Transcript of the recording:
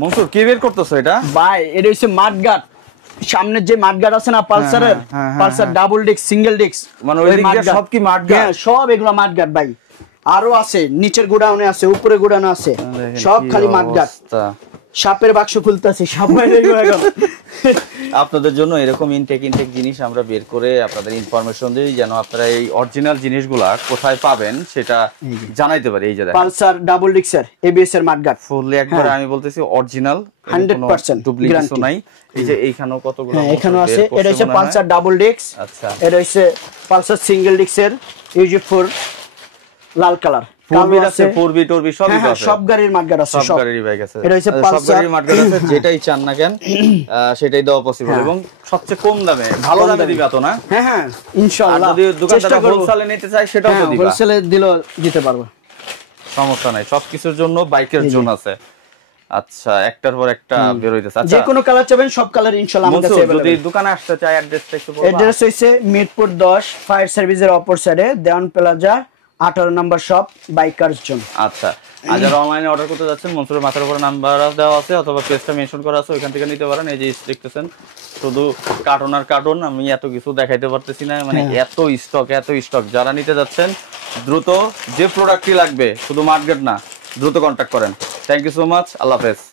মনসুর কি বের করতেছো এটা? ভাই এটা হচ্ছে মাডগার্ড, সামনের যে মাডগার্ড আছে না পালসারের, Pulsar double disc single disc, মানে ওই দিকটা সব কি মাডগার্ড? হ্যাঁ সব এগুলো মাডগার্ড ভাই। আরো আছে নিচের গোডাউনে আছে, উপরে গোডাউনে আছে, সব খালি মাডগার্ড। সাপের বাক্স খুলতেছে, সাপ বাইরে গেল। আপনাদের জন্য এরকম ইনটেক জিনিস আমরা বের করে আপনাদের ইনফরমেশন দিই, যেন আপনারা এই অরিজিনাল জিনিসগুলা কোথায় পাবেন সেটা জানাইতে পারি। এই যে দেখেন পালসার ডাবল ডিস্কের এবিএস এর মাডগার্ড ফুললি একবারে আমি বলতেছি অরিজিনাল 100% ডুপ্লিকেট কিছু নাই। এই যে এইখানেও কতগুলো, হ্যাঁ এখানেও আছে। এটা হচ্ছে পালসার ডাবল ডিস্ক। আচ্ছা, এটা হচ্ছে পালসার সিঙ্গেল ডিস্কের ইউজি4 লাল কালার। ফোরবি আছে, ফোরবি টরবি সবই আছে, সব গাড়ির মাডগার্ড আছে, সব গাড়ির বাইক আছে। এটা হচ্ছে সব পালসার গাড়ির মাডগার্ড আছে, যেটাই চান না কেন সেটাই দেওয়া পসিবল, এবং সবচেয়ে কম দামে, ভালো দামে দিবা তো না? হ্যাঁ হ্যাঁ ইনশাআল্লাহ। যদি দোকানদার হোলসেলে নিতে চায় সেটাও তো দিবা, হোলসেলে দিলেও দিতে পারবো, সমস্যা নাই। সবকিছুর জন্য বাইকের জন্য আছে। আচ্ছা, একটার পর একটা বের হইতেছে। আচ্ছা, যে কোনো কালার চাবেন সব কালার ইনশাআল্লাহ আমাদের কাছে अवेलेबल। যদি দোকানে আসতে চায় অ্যাড্রেসটা একটু বলবা? অ্যাড্রেস হইছে মিরপুর 10 ফায়ার সার্ভিসের অপর সাইডে দেওয়ান প্লাজা 18 নম্বর শপ বাইকার্স জোন। আচ্ছা, আর যারা অনলাইনে অর্ডার করতে যাচ্ছেন মনসুরের মাথার উপর নাম্বার দেওয়া আছে অথবা পেজটা মেনশন করা আছে, ওইখান থেকে নিতে পারেন। এই যে দেখতেছেন শুধু কার্টন আর কার্টন, আমি এত কিছু দেখাইতে পারতেছি না, মানে এত স্টক। যারা নিতে যাচ্ছেন দ্রুত, যে প্রোডাক্টই লাগবে শুধু মার্কেট না, দ্রুত কন্ট্যাক্ট করেন। থ্যাংক ইউ সো মাচ, আল্লাহ হাফেজ।